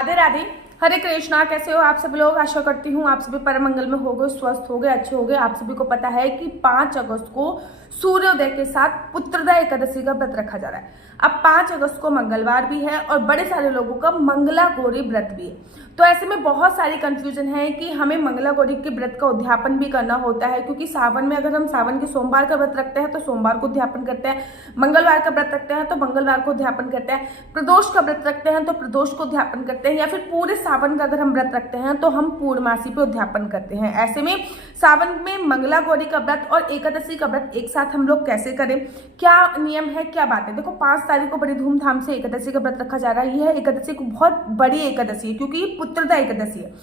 राधे राधे। हरे कृष्णा। कैसे हो आप सभी लोग? आशा करती हूँ आप सभी परम मंगल में हो गए, स्वस्थ हो गए, अच्छे हो गए। आप सभी को पता है कि 5 अगस्त को सूर्योदय के साथ पुत्रदा एकादशी का व्रत रखा जा रहा है। अब 5 अगस्त को मंगलवार भी है और बड़े सारे लोगों का मंगला गौरी व्रत भी है। तो ऐसे में बहुत सारी कंफ्यूजन है कि हमें मंगला गौरी के व्रत का उद्यापन भी करना होता है, क्योंकि सावन में अगर हम सावन के सोमवार का व्रत रखते हैं तो सोमवार को उद्यापन करते हैं, मंगलवार का व्रत रखते हैं तो मंगलवार को उद्यापन करते हैं, प्रदोष का व्रत रखते हैं तो प्रदोष को उद्यापन करते हैं, या फिर पूरे सावन का अगर हम व्रत रखते हैं तो हम पूर्णमासी पे उद्यापन करते हैं। ऐसे में सावन में मंगला गौरी का व्रत और एकादशी का व्रत एक साथ हम लोग कैसे करें, क्या नियम है, क्या बात है। देखो 5 तारीख को बड़ी धूमधाम से एकादशी का व्रत रखा जा रहा है। यह एकादशी को बहुत बड़ी एकादशी है, क्योंकि ये पुत्रदा एकादशी है।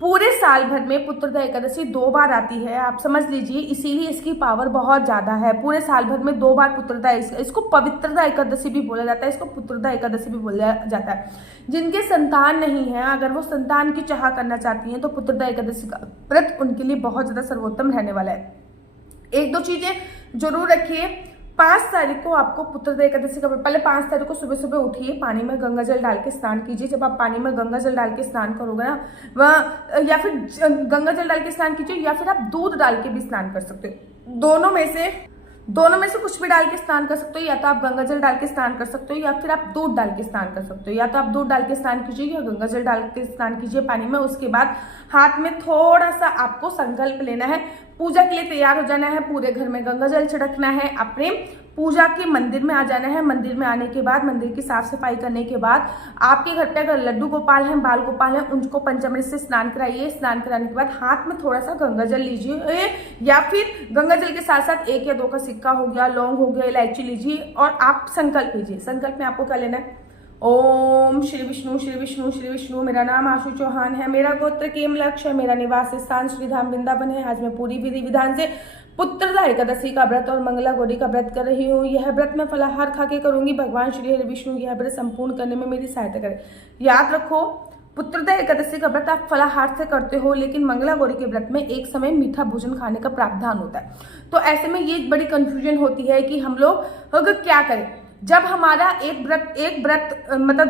पूरे साल भर में पुत्रदा एकादशी 2 बार आती है, आप समझ लीजिए, इसीलिए इसकी पावर बहुत ज्यादा है। पूरे साल भर में 2 बार पुत्रदा, इसको पवित्रदा एकादशी भी बोला जाता है, इसको पुत्रदा एकादशी भी बोला जाता है। जिनके संतान नहीं है, अगर वो संतान की चाह करना चाहती हैं तो पुत्रदा एकादशी का व्रत उनके लिए बहुत ज्यादा सर्वोत्तम रहने वाला है। 1-2 चीजें जरूर रखिए। 5 तारीख को आपको पुत्रदा एकादशी का, पहले 5 तारीख को सुबह सुबह उठिए, पानी में गंगा जल डाल के स्नान कीजिए। जब आप पानी में गंगा जल डाल के स्नान करोगे ना, वह या फिर गंगा जल डाल के स्नान कीजिए, या फिर आप दूध डाल के भी स्नान कर सकते हो। दोनों में से कुछ भी डाल के स्नान कर सकते हो। या तो आप गंगा जल डाल के स्नान कर सकते हो, या फिर आप दूध डाल के स्नान कर सकते हो। या तो आप दूध डाल के स्नान कीजिए या गंगा जल डाल के स्नान कीजिए पानी में। उसके बाद हाथ में थोड़ा सा आपको संकल्प लेना है, पूजा के लिए तैयार हो जाना है, पूरे घर में गंगा जल छिड़कना है, अपने पूजा के मंदिर में आ जाना है। मंदिर में आने के बाद, मंदिर की साफ सफाई करने के बाद, आपके घर पे अगर लड्डू गोपाल हैं, बाल गोपाल हैं, उनको पंचामृत से स्नान कराइए। स्नान कराने के बाद हाथ में थोड़ा सा गंगा जल लीजिए, या फिर गंगा जल के साथ साथ 1 या 2 का सिक्का हो गया, लौंग हो गया, इलायची लीजिए और आप संकल्प लीजिए। संकल्प में आपको क्या लेना है? ओम श्री विष्णु श्री विष्णु श्री विष्णु। मेरा नाम आशु चौहान है, मेरा गोत्र केमलक्ष है, मेरा निवास स्थान श्रीधाम वृंदावन है। आज मैं पूरी विधि विधान से पुत्रदा एकादशी का व्रत और मंगला गौरी का व्रत कर रही हूँ। यह व्रत मैं फलाहार खा के करूंगी। भगवान श्री हरि विष्णु यह व्रत संपूर्ण करने में मेरी सहायता करें। याद रखो, पुत्रदा एकादशी का व्रत आप फलाहार से करते हो, लेकिन मंगला गौरी के व्रत में एक समय मीठा भोजन खाने का प्रावधान होता है। तो ऐसे में ये बड़ी कंफ्यूजन होती है कि हम लोग क्या करें। जब हमारा एक व्रत मतलब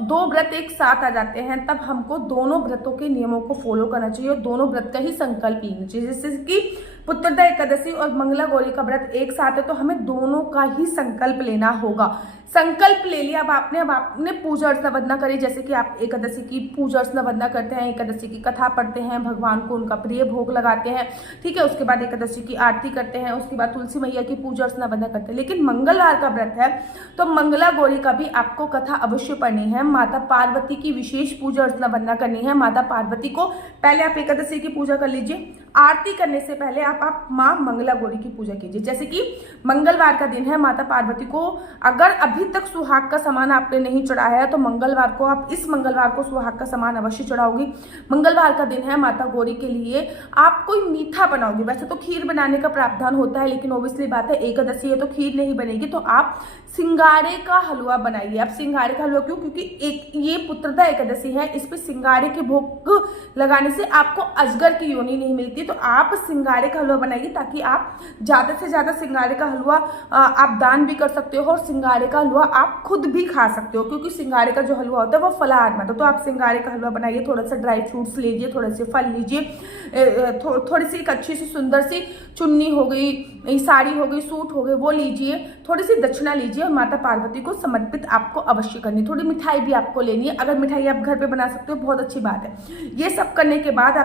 दो व्रत एक साथ आ जाते हैं, तब हमको दोनों व्रतों के नियमों को फॉलो करना चाहिए और दोनों व्रत का ही संकल्प लेना चाहिए। जैसे कि पुत्रदा एकादशी और मंगला गौरी का व्रत एक साथ है, तो हमें दोनों का ही संकल्प लेना होगा। संकल्प ले लिया, अब आपने पूजा अर्चना वंदना करी। जैसे कि आप एकादशी की पूजा अर्चना वंदना करते हैं, एकादशी की कथा पढ़ते हैं, भगवान को उनका प्रिय भोग लगाते हैं, ठीक है। उसके बाद एकादशी की आरती करते हैं, उसके बाद तुलसी मैया की पूजा अर्चना वंदना करते हैं। लेकिन मंगलवार का व्रत है तो मंगला गौरी का भी आपको कथा अवश्य पढ़नी है। माता पार्वती की विशेष पूजा अर्चना वंदना करनी है। माता पार्वती को पहले आप एकादशी की पूजा कर लीजिए। आरती करने से पहले आप माँ मंगला गौरी की पूजा कीजिए। जैसे कि मंगलवार का दिन है, माता पार्वती को अगर अभी तक सुहाग का सामान आपने नहीं चढ़ाया है तो मंगलवार को आप इस मंगलवार को सुहाग का सामान अवश्य चढ़ाओगी। मंगलवार का दिन है, माता गौरी के लिए आप कोई मीठा बनाओगी। वैसे तो खीर बनाने का प्रावधान होता है, लेकिन ओब्वियसली बात है एकादशी है तो खीर नहीं बनेगी, तो आप सिंगारे का हलवा बनाइए। आप सिंगारे का हलवा क्यों? क्योंकि ये पुत्रदा एकादशी है, इस पे सिंगारे के भोग लगाने से आपको अजगर की योनि नहीं मिलती। तो आप सिंगारे का हलवा बनाइए, ताकि आप ज्यादा से ज्यादा सिंगारे का हलवा आप दान भी कर सकते हो और सिंगारे का हलवा आप खुद भी खा सकते हो, क्योंकि सिंगारे का जो हलवा होता है वो फलाहार में होता है। तो आप सिंगारे का हलवा बनाइए, थोड़ा सा ड्राई फ्रूट्स लीजिए, थोड़े से फल लीजिए, थोड़ी सी एक अच्छी सी सुंदर सी चुन्नी हो गई, साड़ी हो गई, सूट हो गए, वो लीजिए, थोड़ी सी दक्षिणा लीजिए और माता पार्वती को समर्पित आपको अवश्य करनी। थोड़ी मिठाई भी आपको लेनी है, अगर मिठाई आप घर पे बना सकते हो बहुत अच्छी बात है। ये सब करने के बाद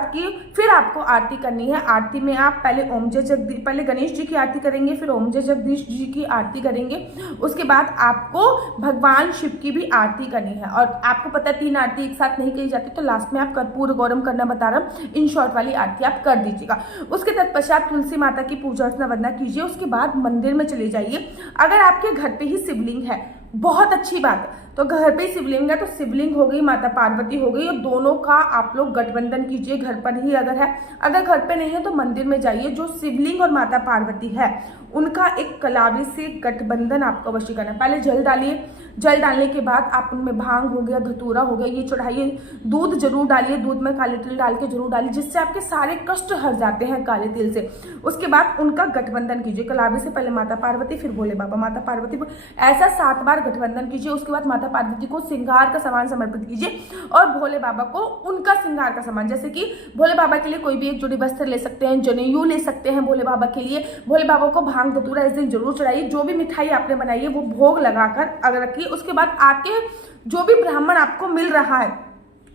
फिर आपको आरती करनी है। आरती में आप पहले गणेश जी की आरती करेंगे, फिर ओम जय जगदीश जी की आरती करेंगे। उसके बाद आपको भगवान शिव की भी आरती करनी है। और आपको पता है 3 आरती एक साथ नहीं करी जाती, तो लास्ट में आप कर्पूर गौरम करना बता रहा हूँ, इन शॉर्ट वाली आरती आप कर दीजिएगा। उसके तत्पश्चात तुलसी माता की पूजा अर्चना वंदना कीजिए। उसके बाद मंदिर में चले जाइए। अगर आपके घर पे ही शिवलिंग है, बहुत अच्छी बात है, तो घर पे शिवलिंग है तो शिवलिंग हो गई, माता पार्वती हो गई, और दोनों का आप लोग गठबंधन कीजिए घर पर ही अगर है। अगर घर पे नहीं है तो मंदिर में जाइए। जो शिवलिंग और माता पार्वती है उनका एक कलावी से गठबंधन आपको अवश्य करना है। पहले जल डालिए, जल डालने के बाद आप उनमें भांग हो गया, धतूरा हो गया, ये चढ़ाइए। दूध जरूर डालिए, दूध में काले तिल डाल के जरूर डालिए, जिससे आपके सारे कष्ट हट जाते हैं काले तिल से। उसके बाद उनका गठबंधन कीजिए। कलावी से पहले माता पार्वती, फिर भोले बाबा, माता पार्वती, ऐसा 7 बार गठबंधन कीजिए। उसके बाद माता पार्वती को श्रृंगार का सामान समर्पित कीजिए और भोले बाबा को उनका श्रृंगार का सामान, जैसे कि भोले बाबा के लिए कोई भी एक जोड़ी वस्त्र ले सकते हैं, जनेऊ ले सकते हैं भोले बाबा के लिए। भोले बाबा को भांग धतूरा इस दिन जरूर चढ़ाइए। जो भी मिठाई आपने बनाई है वो भोग लगाकर अगर रखिए। उसके बाद आपके जो भी ब्राह्मण आपको मिल रहा है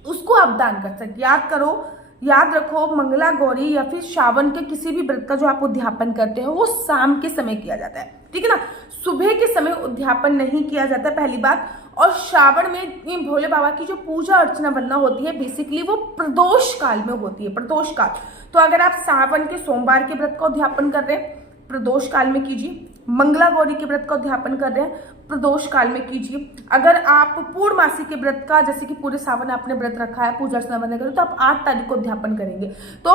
उसको आप दान कर सकते। याद रखो, मंगला गौरी या फिर श्रावण के किसी भी व्रत का जो आप उद्यापन करते हो वो शाम के समय किया जाता है, ठीक है ना। सुबह के समय उद्यापन नहीं किया जाता, पहली बात। और श्रावण में भोले बाबा की जो पूजा अर्चना वंदना होती है बेसिकली वो प्रदोष काल में होती है, प्रदोष काल। तो अगर आप श्रावण के सोमवार के व्रत का उद्यापन कर रहे हैं प्रदोष काल में कीजिए। मंगला गौरी के व्रत का उद्यापन कर रहे हैं प्रदोष काल में कीजिए। अगर आप पूर्णमासी के व्रत का, जैसे कि पूरे सावन आपने व्रत रखा है, पूजा अर्चना बंद करें, तो आप 8 तारीख को उद्यापन करेंगे तो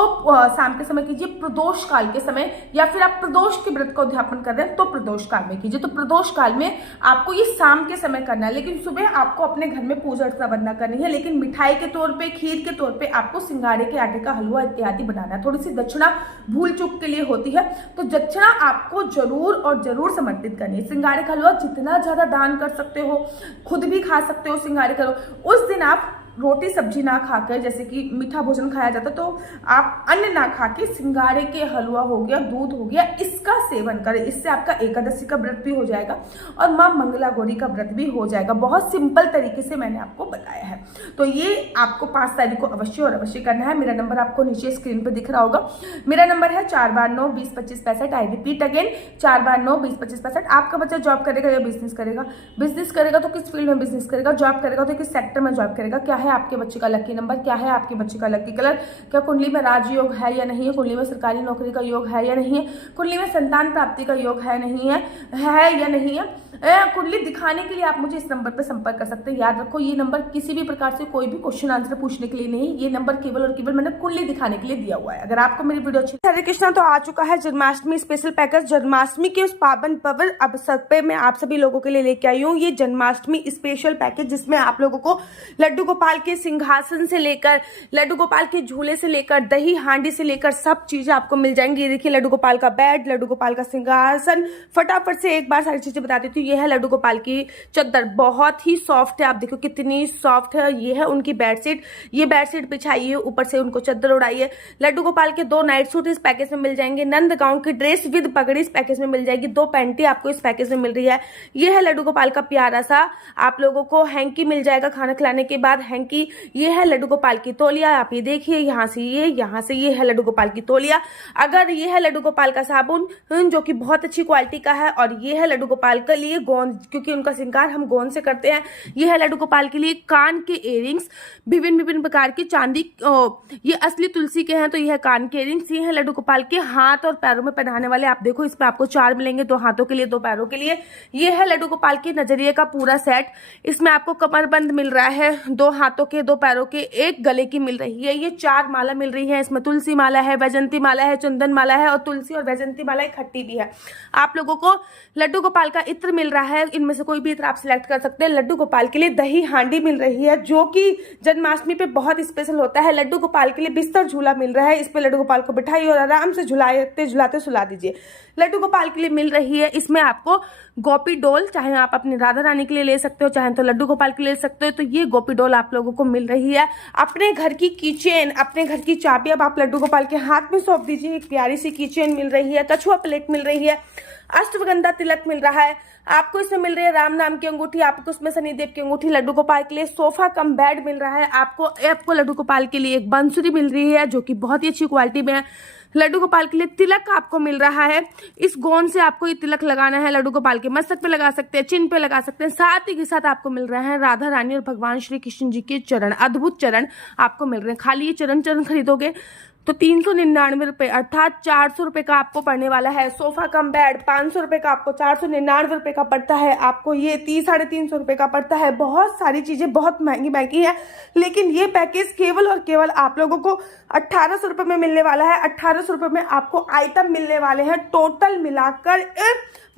शाम के समय कीजिए, प्रदोष काल के समय। या फिर आप प्रदोष के व्रत का उद्यापन कर रहे हैं तो प्रदोष काल में कीजिए। तो प्रदोष काल में आपको ये शाम के समय करना है, लेकिन सुबह आपको अपने घर में पूजा अर्चना बंदना करनी है। लेकिन मिठाई के तौर पर, खीर के तौर पर आपको सिंगाड़े के आटे का हलवा इत्यादि बनाना है। थोड़ी सी दक्षिणा भूल चूक के लिए होती है, तो दक्षिणा आपको जरूर और जरूर समर्पित करनी है। सिंगाड़े का हलवा जितना ज्यादा दान कर सकते हो, खुद भी खा सकते हो सिंगाड़े का हलवा। उस दिन आप रोटी सब्जी ना खाकर, जैसे कि मीठा भोजन खाया जाता तो आप अन्न ना खा के सिंगाड़े के हलवा हो गया, दूध हो गया, इसका सेवन करें। इससे आपका एकादशी का व्रत भी हो जाएगा और माँ मंगला गौरी का व्रत भी हो जाएगा। बहुत सिंपल तरीके से मैंने आपको बताया है। तो ये आपको 5 तारीख को अवश्य और अवश्य करना है। मेरा नंबर आपको नीचे स्क्रीन पर दिख रहा होगा। मेरा नंबर है 429-20-25-65। I repeat again 429-20-25-65। आपका बच्चा जॉब करेगा या बिजनेस करेगा? बिजनेस करेगा तो किस फील्ड में बिजनेस करेगा? जॉब करेगा तो किस सेक्टर में जॉब करेगा? क्या है आपके बच्चे का लकी नंबर? क्या है आपके बच्चे का लकी कलर? क्या कुंडली में राजयोग है या नहीं है? कुंडली में सरकारी नौकरी का योग है या नहीं है? कुंडली में संतान प्राप्ति का योग है नहीं है या नहीं है? कुंडली दिखाने के लिए आप मुझे इस नंबर पर संपर्क कर सकते हैं। याद रखो, ये नंबर किसी भी प्रकार से कोई भी क्वेश्चन आंसर पूछने के लिए नहीं, ये नंबर केवल और केवल मैंने कुंडली दिखाने के लिए दिया हुआ है। अगर आपको मेरी वीडियो अच्छी, हरे कृष्णा, तो आ चुका है जन्माष्टमी स्पेशल पैकेज। जन्माष्टमी के उस पावन पवित्र अवसर पे मैं आप सभी लोगों के लिए लेके आई हूँ ये जन्माष्टमी स्पेशल पैकेज, जिसमें आप लोगों को लड्डू गोपाल के सिंहासन से लेकर, लड्डू गोपाल के झूले से लेकर, दही हांडी से लेकर सब चीजें आपको मिल जाएंगी। ये देखिए, लड्डू गोपाल का बेड, लड्डू गोपाल का सिंहासन। फटाफट से एक बार सारी चीजें बता देती हूँ। ये है लड्डू गोपाल की चद्दर, बहुत ही सॉफ्ट है, आप देखो कितनी सॉफ्ट है। ये है उनकी बेडशीट, ये बेडशीट बिछाइए, ऊपर से उनको चद्दर उड़ाइए। लड्डू गोपाल के 2 नाइट सूट इस पैकेज में मिल जाएंगे। नंद गाउन की ड्रेस विद पगड़ी इस पैकेज में मिल जाएगी। 2 पैंटी आपको इस पैकेज में मिल रही है। ये है लड्डू गोपाल का प्यारा सा आप लोगों को हैंकी मिल जाएगा खाना खिलाने के बाद, हैंकी। ये है लड्डू गोपाल की तौलिया, आप ये देखिए, यहाँ से ये है लड्डू गोपाल की तौलिया। अगर ये है लड्डू गोपाल का साबुन जो कि बहुत अच्छी क्वालिटी का है। और ये है लड्डू गोपाल के लिए गोंद, क्योंकि उनका श्रृंगार हम गोंद से करते हैं। ये है लड्डू गोपाल के लिए कान के इयरिंग्स, विभिन्न प्रकार की चांदी, ये असली तुलसी के हैं तो ये है कान के इयरिंग्स। ये है लड्डू गोपाल के हाथ और पैरों में पहनाने वाले, आप देखो इसमें आपको 4 मिलेंगे, 2 हाथों के लिए, 2 पैरों के लिए। ये है लड्डू गोपाल के नजरिए का पूरा सेट, इसमें आपको कमरबंद मिल रहा है, 2 हाथों के, 2 पैरों के, 1 गले की मिल रही है। ये 4 माला मिल रही है, इसमें तुलसी माला है, वैजंती माला है, चंदन माला है और तुलसी और वैजंती माला इकट्ठी भी है। आप लोगों को लड्डू गोपाल का इत्र मिल रहा है, इनमें से कोई भी इत्र आप सिलेक्ट कर सकते हैं। लड्डू गोपाल के लिए दही हांडी मिल रही है, जो कि जन्माष्टमी पे बहुत स्पेशल होता है। लड्डू गोपाल के लिए बिस्तर झूला मिल रहा है, इस पे लड्डू गोपाल को बिठाइए और आराम से झुलाते झुलाते सुला दीजिए। लड्डू गोपाल के लिए मिल रही है, इसमें आपको गोपी डोल, चाहे आप अपनी राधा रानी के लिए ले सकते हो, चाहे तो लड्डू गोपाल के लिए ले सकते हो। तो ये गोपी डोल आप लोगों को मिल रही है। अपने घर की कीचेन, अपने घर की चाबी अब आप लड्डू गोपाल के हाथ में सौंप दीजिए। एक प्यारी सी कीचेन मिल रही है, कछुआ प्लेट मिल रही है, अष्टगंधा तिलक मिल रहा है आपको। इसमें मिल रही है राम नाम की अंगूठी, आपको उसमें शनिदेव की अंगूठी। लड्डू गोपाल के लिए सोफा कम बेड मिल रहा है आपको लड्डू गोपाल के लिए एक बांसुरी मिल रही है, जो कि बहुत ही अच्छी क्वालिटी में है। लड्डू गोपाल के लिए तिलक आपको मिल रहा है, इस गोंद से आपको ये तिलक लगाना है। लड्डू गोपाल के मस्तक पे लगा सकते हैं, चिन्ह पे लगा सकते हैं। साथ ही के साथ आपको मिल रहे हैं राधा रानी और भगवान श्री कृष्ण जी के चरण, अद्भुत चरण आपको मिल रहे हैं। खाली ये चरण खरीदोगे तो 399 रुपए, अर्थात 400 रुपए का आपको पड़ने वाला है। सोफा कम बेड 500 रुपए का आपको 499 रुपए का पड़ता है। आपको ये 300-350 रुपए का पड़ता है। बहुत सारी चीजें बहुत महंगी है, लेकिन ये पैकेज केवल और केवल आप लोगों को 1800 रुपए में मिलने वाला है। 1800 रुपए में आपको आइटम मिलने वाले हैं। टोटल मिलाकर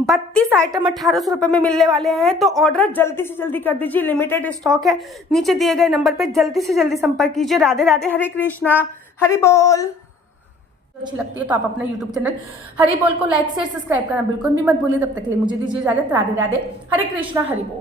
32 आइटम 1800 रुपये में मिलने वाले हैं। तो ऑर्डर जल्दी से जल्दी कर दीजिए, लिमिटेड स्टॉक है। नीचे दिए गए नंबर पे जल्दी से जल्दी संपर्क कीजिए। राधे राधे, हरे कृष्णा, हरि बोल। अच्छी लगती है तो आप अपना YouTube चैनल हरि बोल को लाइक शेयर सब्सक्राइब करना बिल्कुल भी मत भूलिए। तब तक के लिए मुझे दीजिए इजाजत। राधे राधे, हरे कृष्णा, हरि बोल।